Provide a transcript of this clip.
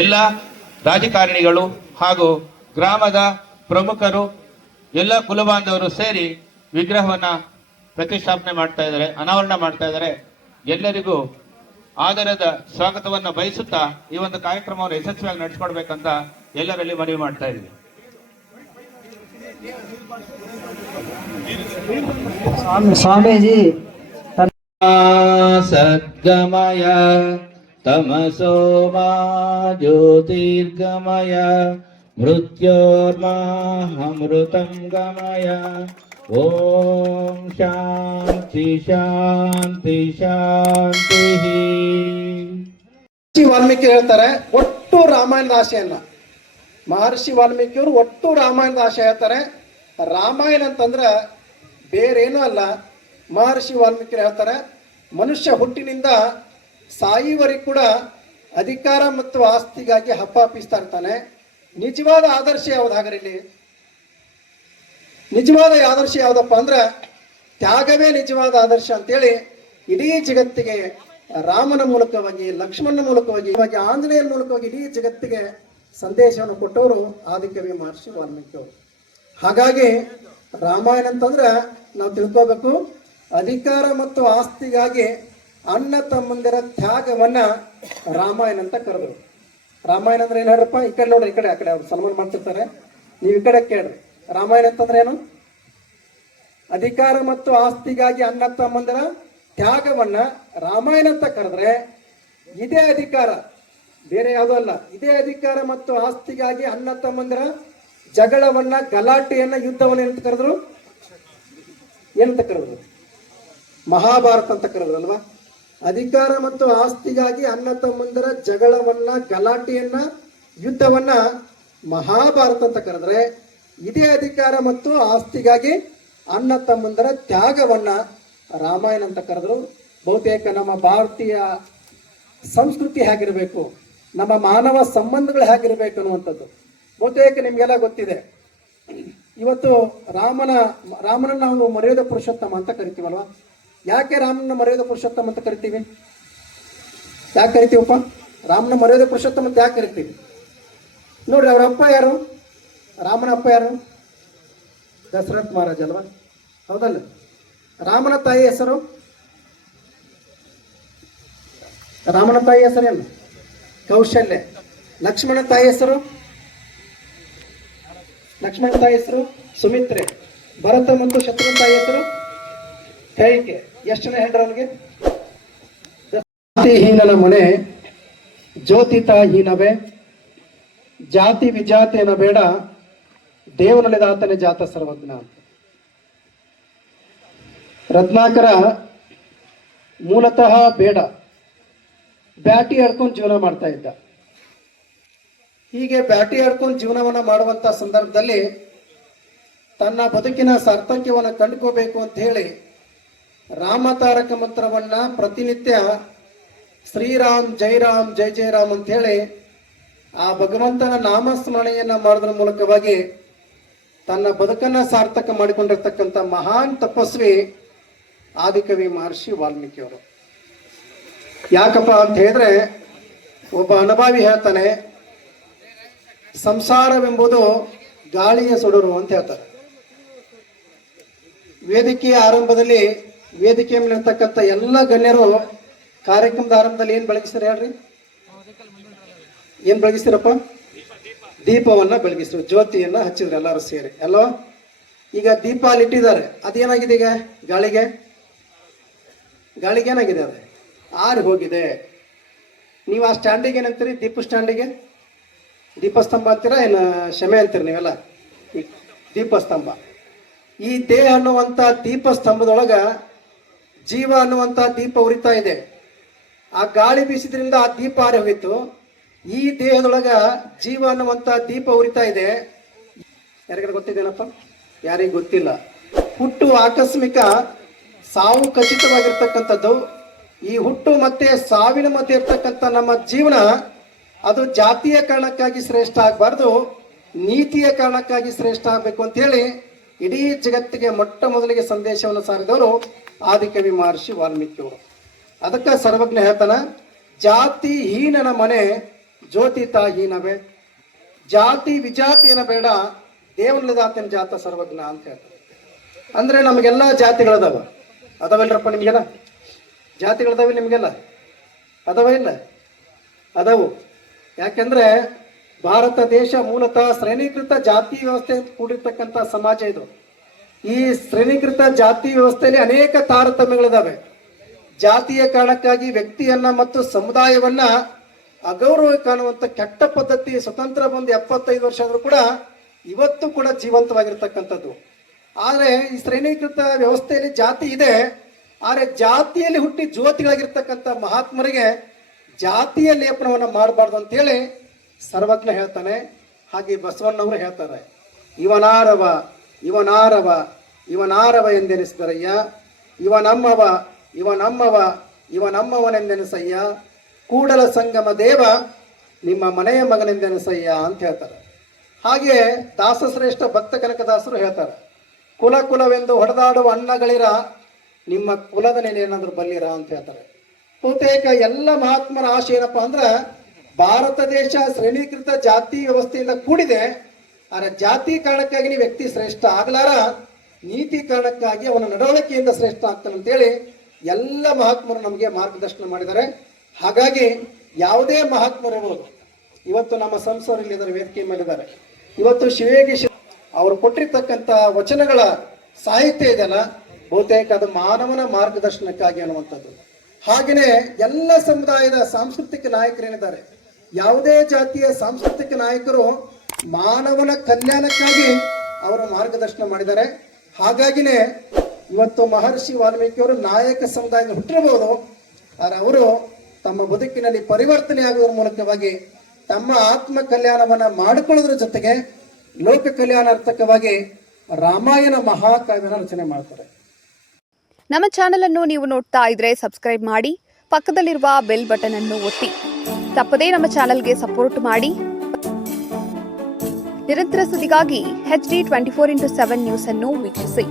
ಎಲ್ಲ ರಾಜಕಾರಣಿಗಳು ಹಾಗೂ ಗ್ರಾಮದ ಪ್ರಮುಖರು ಎಲ್ಲ ಕುಲಬಾಂಧವರು ಸೇರಿ ವಿಗ್ರಹವನ್ನ ಪ್ರತಿಷ್ಠಾಪನೆ ಮಾಡ್ತಾ ಇದ್ದಾರೆ ಅನಾವರಣ ಮಾಡ್ತಾ ಇದ್ದಾರೆ. ಎಲ್ಲರಿಗೂ ಆದರದ ಸ್ವಾಗತವನ್ನ ಬಯಸುತ್ತಾ ಈ ಒಂದು ಕಾರ್ಯಕ್ರಮವನ್ನು ಯಶಸ್ವಿಯಾಗಿ ನಡೆಸ್ಕೊಡ್ಬೇಕಂತ ಎಲ್ಲರಲ್ಲಿ ಮನವಿ ಮಾಡ್ತಾ ಇದ್ದೀವಿ ಸ್ವಾಮಿ ಸ್ವಾಮೀಜಿ ಸದ್ಗಮಯ ತಮಸೋ ಮಾ ಜ್ಯೋತಿರ್ಗಮಯ ಮೃತ್ಯೋರ್ಮಾಮೃತಂ ಗಮಯ. ಓಂ ಶಾಂತಿ ಮಹರ್ಷಿ ವಾಲ್ಮೀಕಿ ಹೇಳ್ತಾರೆ, ಒಟ್ಟು ರಾಮಾಯಣದ ಆಶೆಯನ್ನ ಮಹರ್ಷಿ ವಾಲ್ಮೀಕಿಯವರು ಒಟ್ಟು ರಾಮಾಯಣದ ಆಶೆ ಹೇಳ್ತಾರೆ. ರಾಮಾಯಣ ಅಂತಂದ್ರೆ ಬೇರೇನೂ ಅಲ್ಲ. ಮಹರ್ಷಿ ವಾಲ್ಮೀಕಿ ಹೇಳ್ತಾರೆ, ಮನುಷ್ಯ ಹುಟ್ಟಿನಿಂದ ಸಾಯುವರೆಗೂ ಕೂಡ ಅಧಿಕಾರ ಮತ್ತು ಆಸ್ತಿಗಾಗಿ ಹಪ್ಪಾಪಿಸ್ತಾ ಇರ್ತಾನೆ. ನಿಜವಾದ ಆದರ್ಶ ಯಾವ್ದು ಇಲ್ಲಿ? ನಿಜವಾದ ಆದರ್ಶ ಯಾವುದಪ್ಪ ಅಂದ್ರೆ ತ್ಯಾಗವೇ ನಿಜವಾದ ಆದರ್ಶ ಅಂತೇಳಿ ಇಡೀ ಜಗತ್ತಿಗೆ ರಾಮನ ಮೂಲಕವಾಗಿ, ಲಕ್ಷ್ಮಣನ ಮೂಲಕವಾಗಿ, ಇವಾಗ ಆಂಜನೇಯನ ಮೂಲಕವಾಗಿ ಇಡೀ ಜಗತ್ತಿಗೆ ಸಂದೇಶವನ್ನು ಕೊಟ್ಟವರು ಆದಿಕವಿ ಮಹರ್ಷಿ ವಾಲ್ಮೀಕಿ ಅವರು. ಹಾಗಾಗಿ ರಾಮಾಯಣ ಅಂತಂದ್ರೆ ನಾವು ತಿಳ್ಕೋಬೇಕು, ಅಧಿಕಾರ ಮತ್ತು ಆಸ್ತಿಗಾಗಿ ಅಣ್ಣ ತಮ್ಮಂದಿರ ತ್ಯಾಗವನ್ನ ರಾಮಾಯಣ ಅಂತ ಕರೆದ್ರು. ರಾಮಾಯಣ ಅಂದ್ರೆ ಏನ್ ಹೇಳ್ರಪ್ಪ ಈ ಕಡೆ ನೋಡ್ರಿ, ಈ ಕಡೆ, ಆ ಕಡೆ ಅವ್ರು ಸನ್ಮಾನ ಮಾಡ್ತಿರ್ತಾರೆ. ನೀವು ಈ ಕಡೆ ಕೇಳ್ರಿ. ರಾಮಾಯಣ ಅಂತಂದ್ರೆ ಏನು? ಅಧಿಕಾರ ಮತ್ತು ಆಸ್ತಿಗಾಗಿ ಅಣ್ಣ ತಮ್ಮಂದಿರ ತ್ಯಾಗವನ್ನ ರಾಮಾಯಣ ಅಂತ ಕರೆದ್ರೆ ಇದೇ ಅಧಿಕಾರ. ಬೇರೆ ಯಾವುದೂ ಅಲ್ಲ. ಇದೇ ಅಧಿಕಾರ ಮತ್ತು ಆಸ್ತಿಗಾಗಿ ಅಣ್ಣ ತಮ್ಮಂದಿರ ಜಗಳವನ್ನ, ಗಲಾಟೆಯನ್ನ, ಯುದ್ಧವನ್ನ ಏನಂತ ಕರೆದ್ರು? ಏನಂತ ಕರೆದ್ರು? ಮಹಾಭಾರತ ಅಂತ ಕರೆದ್ರಲ್ವಾ ಅಧಿಕಾರ ಮತ್ತು ಆಸ್ತಿಗಾಗಿ ಅನ್ನ ತಮ್ಮಂದರ ಜಗಳವನ್ನ, ಗಲಾಟೆಯನ್ನ, ಯುದ್ಧವನ್ನ ಮಹಾಭಾರತ ಅಂತ ಕರೆದ್ರೆ ಇದೇ ಅಧಿಕಾರ ಮತ್ತು ಆಸ್ತಿಗಾಗಿ ಅಣ್ಣ ತಮ್ಮಂದರ ತ್ಯಾಗವನ್ನ ರಾಮಾಯಣ ಅಂತ ಕರೆದ್ರು. ಬಹುತೇಕ ನಮ್ಮ ಭಾರತೀಯ ಸಂಸ್ಕೃತಿ ಹೇಗಿರಬೇಕು, ನಮ್ಮ ಮಾನವ ಸಂಬಂಧಗಳು ಹೇಗಿರಬೇಕು ಅನ್ನುವಂಥದ್ದು. ಬಹುತೇಕ ನಿಮಗೆಲ್ಲ ಗೊತ್ತಿದೆ. ಇವತ್ತು ರಾಮನ ರಾಮನ ನಾವು ಮರ್ಯಾದ ಪುರುಷೋತ್ತಮ ಅಂತ ಕರಿತೀವಲ್ವಾ? ಯಾಕೆ ರಾಮನ ಮರ್ಯಾದ ಪುರುಷೋತ್ತಮ ಅಂತ ಕರಿತೀವಿ? ಯಾಕೆ ಕರಿತೀವಪ್ಪ? ರಾಮನ ಮರ್ಯಾದ ಪುರುಷೋತ್ತಮ ಅಂತ ಯಾಕೆ ಕರಿತೀವಿ? ನೋಡ್ರಿ, ಅವ್ರ ಅಪ್ಪ ಯಾರು? ರಾಮನ ಅಪ್ಪ ಯಾರು? ದಶರಥ್ ಮಹಾರಾಜ್ ಅಲ್ವಾ? ಹೌದಲ್ಲ? ರಾಮನ ತಾಯಿ ಹೆಸರು? ರಾಮನ ತಾಯಿ ಹೆಸರೇನು ಕೌಶಲ್ಯ. ಲಕ್ಷ್ಮಣ ತಾಯಿ ಹೆಸರು? ಲಕ್ಷ್ಮಣ ತಾಯಿ ಹೆಸರು ಸುಮಿತ್ರೆ. ಭರತ ಮತ್ತು ಶತ್ರುಘ್ನ ತಾಯಿ ಹೆಸರು? ಕೈಕೆ ಎಷ್ಟು ಜನ ಹೇಳ್ರ ಅವನಿಗೆ? ಜಾತಿಹೀನನ ಮನೆ ಜ್ಯೋತಿ ಹೀನವೇ, ಜಾತಿ ವಿಜಾತಿಯನ ಬೇಡ ದೇವನೊಲಿದಾತನೇ ಜಾತ ಸರ್ವಜ್ಞ ಅಂತ. ರತ್ನಾಕರ ಮೂಲತಃ ಬೇಡ, ಬ್ಯಾಟಿ ಆಡ್ಕೊಂಡು ಜೀವನ ಮಾಡ್ತಾ ಇದ್ದ. ಹೀಗೆ ಬ್ಯಾಟಿ ಆಡ್ಕೊಂಡು ಜೀವನವನ್ನ ಮಾಡುವಂತ ಸಂದರ್ಭದಲ್ಲಿ ತನ್ನ ಬದುಕಿನ ಸಾರ್ಥಕ್ಯವನ್ನು ಕಂಡುಕೋಬೇಕು ಅಂತ ಹೇಳಿ ರಾಮತಾರಕ ಮಂತ್ರವನ್ನ ಪ್ರತಿನಿತ್ಯ ಶ್ರೀರಾಮ್, ಜೈರಾಮ್, ಜೈ ಜಯರಾಮ್ ಅಂತ ಹೇಳಿ ಆ ಭಗವಂತನ ನಾಮಸ್ಮರಣೆಯನ್ನ ಮಾಡೋದ್ರ ಮೂಲಕವಾಗಿ ತನ್ನ ಬದುಕನ್ನ ಸಾರ್ಥಕ ಮಾಡಿಕೊಂಡಿರ್ತಕ್ಕಂಥ ಮಹಾನ್ ತಪಸ್ವಿ ಆದಿಕವಿ ಮಹರ್ಷಿ ವಾಲ್ಮೀಕಿ ಅವರು ಯಾಕಪ್ಪ ಅಂತ ಹೇಳಿದ್ರೆ ಒಬ್ಬ ಅನುಭವಿ ಹೇಳ್ತಾನೆ, ಸಂಸಾರವೆಂಬುದು ಗಾಳಿಯ ಸುಡರು ಅಂತ ಹೇಳ್ತಾರೆ. ವೇದಿಕೆಯ ಆರಂಭದಲ್ಲಿ ವೇದಿಕೆಯ ಮೇಲೆ ಇರ್ತಕ್ಕಂಥ ಎಲ್ಲ ಗಣ್ಯರು ಕಾರ್ಯಕ್ರಮದ ಆರಂಭದಲ್ಲಿ ಏನು ಬೆಳಗಿಸ್ತಾರೆ ಹೇಳ್ರಿ? ಏನು ಬೆಳಗಿಸ್ತೀರಪ್ಪ? ದೀಪವನ್ನ ಬೆಳಗಿಸ್ರು, ಜ್ಯೋತಿಯನ್ನ ಹಚ್ಚಿದ್ರು ಎಲ್ಲರೂ ಸೇರಿ. ಅಲ್ವಾ ಈಗ ದೀಪ ಅಲ್ಲಿ ಇಟ್ಟಿದ್ದಾರೆ. ಅದೇನಾಗಿದೆ ಈಗ? ಗಾಳಿಗೆ? ಗಾಳಿಗೆ ಏನಾಗಿದೆ ಅದು? ಆರಿ ಹೋಗಿದೆ. ನೀವು ಆ ಸ್ಟ್ಯಾಂಡಿಗೆ ಏನಂತೀರಿ ದೀಪ ಸ್ಟ್ಯಾಂಡಿಗೆ? ದೀಪಸ್ತಂಭ ಅಂತೀರಾ ಏನು ಶಮೆ ಅಂತೀರಿ ನೀವೆಲ್ಲ? ದೀಪಸ್ತಂಭ. ಈ ದೇಹ ಅನ್ನುವಂಥ ದೀಪಸ್ತಂಭದೊಳಗ ಜೀವ ಅನ್ನುವಂಥ ದೀಪ ಉರಿತಾ ಇದೆ. ಆ ಗಾಳಿ ಬೀಸಿದ್ರಿಂದ ಆ ದೀಪ ಆರಿ ಹೋಗಿತ್ತು. ಈ ದೇಹದೊಳಗ ಜೀವ ಅನ್ನುವಂಥ ದೀಪ ಉರಿತಾ ಇದೆ. ಯಾರಿಗಾರ ಗೊತ್ತಿದ್ದೇನಪ್ಪ ಯಾರಿಗೂ ಗೊತ್ತಿಲ್ಲ. ಹುಟ್ಟು ಆಕಸ್ಮಿಕ ಸಾವು ಖಚಿತವಾಗಿರ್ತಕ್ಕಂಥದ್ದು. ಈ ಹುಟ್ಟು ಮತ್ತೆ ಸಾವಿನ ಮಧ್ಯೆ ಇರ್ತಕ್ಕಂಥ ನಮ್ಮ ಜೀವನ, ಅದು ಜಾತಿಯ ಕಾರಣಕ್ಕಾಗಿ ಶ್ರೇಷ್ಠ ಆಗಬಾರ್ದು, ನೀತಿಯ ಕಾರಣಕ್ಕಾಗಿ ಶ್ರೇಷ್ಠ ಆಗಬೇಕು ಅಂತ ಹೇಳಿ ಇಡೀ ಜಗತ್ತಿಗೆ ಮೊಟ್ಟ ಮೊದಲಿಗೆ ಸಂದೇಶವನ್ನು ಸಾರಿದವರು ಆದಿಕವಿ ಮಹರ್ಷಿ ವಾಲ್ಮೀಕಿ ಅವರು ಅದಕ್ಕೆ ಸರ್ವಜ್ಞ ಹೇಳ್ತಾನ, ಜಾತಿ ಹೀನನ ಮನೆ ಜ್ಯೋತಿ ತಾಹೀನವೇ ಜಾತಿ ವಿಜಾತಿಯನ ಬೇಡ ದೇವನದಾತನ ಜಾತ ಸರ್ವಜ್ಞ ಅಂತ ಹೇಳ್ತಾರೆ. ಅಂದ್ರೆ ನಮಗೆಲ್ಲ ಜಾತಿಗಳದಾವ. ಅದಾವಲ್ರಪ್ಪ ನಿಮಗೆಲ್ಲ? ಜಾತಿಗಳದಾವ ನಿಮಗೆಲ್ಲ? ಅದಾವ ಇಲ್ಲ? ಅದಾವು. ಯಾಕೆಂದ್ರೆ ಭಾರತ ದೇಶ ಮೂಲತಃ ಶ್ರೇಣೀಕೃತ ಜಾತಿ ವ್ಯವಸ್ಥೆ ಕೂಡಿರ್ತಕ್ಕಂಥ ಸಮಾಜ ಇದು. ಈ ಶ್ರೇಣೀಕೃತ ಜಾತಿ ವ್ಯವಸ್ಥೆಯಲ್ಲಿ ಅನೇಕ ತಾರತಮ್ಯಗಳಿದಾವೆ. ಜಾತಿಯ ಕಾರಣಕ್ಕಾಗಿ ವ್ಯಕ್ತಿಯನ್ನ ಮತ್ತು ಸಮುದಾಯವನ್ನ ಅಗೌರವ ಕಾಣುವಂತ ಕೆಟ್ಟ ಪದ್ಧತಿ ಸ್ವತಂತ್ರ ಬಂದು ಎಪ್ಪತ್ತೈದು ವರ್ಷ ಆದರೂ ಕೂಡ ಇವತ್ತು ಕೂಡ ಜೀವಂತವಾಗಿರ್ತಕ್ಕಂಥದ್ದು. ಆದರೆ ಈ ಶ್ರೇಣೀಕೃತ ವ್ಯವಸ್ಥೆಯಲ್ಲಿ ಜಾತಿ ಇದೆ. ಆದರೆ ಜಾತಿಯಲ್ಲಿ ಹುಟ್ಟಿ ಜ್ಯೋತಿಗಳಾಗಿರ್ತಕ್ಕಂಥ ಮಹಾತ್ಮರಿಗೆ ಜಾತಿಯ ಲೇಪನವನ್ನು ಮಾಡಬಾರ್ದು ಅಂತೇಳಿ ಸರ್ವಜ್ಞ ಹೇಳ್ತಾನೆ, ಹಾಗೆ ಬಸವಣ್ಣವರು ಹೇಳ್ತಾರೆ. ಇವನಾರವ ಇವನಾರವ ಇವನಾರವ ಎಂದೆನಿಸಿದರಯ್ಯ. ಇವ ನಮ್ಮವ ಇವ ನಮ್ಮವ ಇವ ನಮ್ಮವನೆಂದೆನಿಸಯ್ಯ ಕೂಡಲ ಸಂಗಮ ದೇವ ನಿಮ್ಮ ಮನೆಯ ಮಗನೆಂದೆನಿಸಯ್ಯ ಅಂತ ಹೇಳ್ತಾರೆ. ಹಾಗೆ ದಾಸಶ್ರೇಷ್ಠ ಭಕ್ತ ಕನಕದಾಸರು ಹೇಳ್ತಾರೆ, ಕುಲ ಕುಲವೆಂದು ಹೊಡೆದಾಡುವ ಅನ್ನಗಳಿರ ನಿಮ್ಮ ಕುಲದ ನೆಲೆ ಏನಾದ್ರು ಬಲ್ಲಿರ? ಅಂತ ಹೇಳ್ತಾರೆ. ಬಹುತೇಕ ಎಲ್ಲ ಮಹಾತ್ಮರ ಆಶೆ ಏನಪ್ಪ ಅಂದ್ರೆ ಭಾರತ ದೇಶ ಶ್ರೇಣೀಕೃತ ಜಾತಿ ವ್ಯವಸ್ಥೆಯಿಂದ ಕೂಡಿದೆ, ಆದರೆ ಜಾತಿ ಕಾರಣಕ್ಕಾಗಿ ವ್ಯಕ್ತಿ ಶ್ರೇಷ್ಠ ಆಗಲಾರ, ನೀತಿ ಕಾರಣಕ್ಕಾಗಿ ಅವನ ನಡವಳಿಕೆಯಿಂದ ಶ್ರೇಷ್ಠ ಆಗ್ತಾನೆ ಅಂತೇಳಿ ಎಲ್ಲ ಮಹಾತ್ಮರು ನಮಗೆ ಮಾರ್ಗದರ್ಶನ ಮಾಡಿದ್ದಾರೆ. ಹಾಗಾಗಿ ಯಾವುದೇ ಮಹಾತ್ಮರು ಇರ್ಬೋದು, ಇವತ್ತು ನಮ್ಮ ಸಂಸದರು ಇಲ್ಲಿದ್ದಾರೆ ವೇದಿಕೆ ಮಾಡಿದ್ದಾರೆ ಇವತ್ತು ಶಿವೇಗಿ ಶಿವ ಅವರು ಕೊಟ್ಟಿರ್ತಕ್ಕಂಥ ವಚನಗಳ ಸಾಹಿತ್ಯ ಇದೆಯಲ್ಲ, ಬಹುತೇಕ ಅದು ಮಾನವನ ಮಾರ್ಗದರ್ಶನಕ್ಕಾಗಿ ಅನ್ನುವಂಥದ್ದು. ಹಾಗೆಯೇ ಎಲ್ಲ ಸಮುದಾಯದ ಸಾಂಸ್ಕೃತಿಕ ನಾಯಕರೇನಿದ್ದಾರೆ ಯಾವುದೇ ಜಾತಿಯ ಸಾಂಸ್ಕೃತಿಕ ನಾಯಕರು ಮಾನವನ ಕಲ್ಯಾಣಕ್ಕಾಗಿ ಅವರು ಮಾರ್ಗದರ್ಶನ ಮಾಡಿದ್ದಾರೆ. ಹಾಗಾಗಿನೇ ಇವತ್ತು ಮಹರ್ಷಿ ವಾಲ್ಮೀಕಿಯವರು ನಾಯಕ ಸಮುದಾಯದ ಹುಟ್ಟಿರಬಹುದು. ಆದರೆ ಅವರು ತಮ್ಮ ಬದುಕಿನಲ್ಲಿ ಪರಿವರ್ತನೆ ಆಗುವುದರ ಮೂಲಕವಾಗಿ ತಮ್ಮ ಆತ್ಮ ಕಲ್ಯಾಣವನ್ನು ಮಾಡಿಕೊಳ್ಳೋದ್ರ ಜೊತೆಗೆ ಲೋಕ ಕಲ್ಯಾಣಾರ್ಥಕವಾಗಿ ರಾಮಾಯಣ ಮಹಾಕಾವ್ಯನ ರಚನೆ ಮಾಡ್ತಾರೆ. ನಮ್ಮ ಚಾನೆಲ್ ಅನ್ನು ನೀವು ನೋಡ್ತಾ ಇದ್ರೆ ಸಬ್ಸ್ಕ್ರೈಬ್ ಮಾಡಿ, ಪಕ್ಕದಲ್ಲಿರುವ ಬೆಲ್ ಬಟನ್ ಅನ್ನು ಒತ್ತಿ. ತಪ್ಪದೇ ನಮ್ಮ ಚಾನೆಲ್ಗೆ ಸಪೋರ್ಟ್ ಮಾಡಿ. ನಿರಂತರ ಸುದ್ದಿಗಾಗಿ H D twenty four into seven news ಅನ್ನು ವೀಕ್ಷಿಸಿ.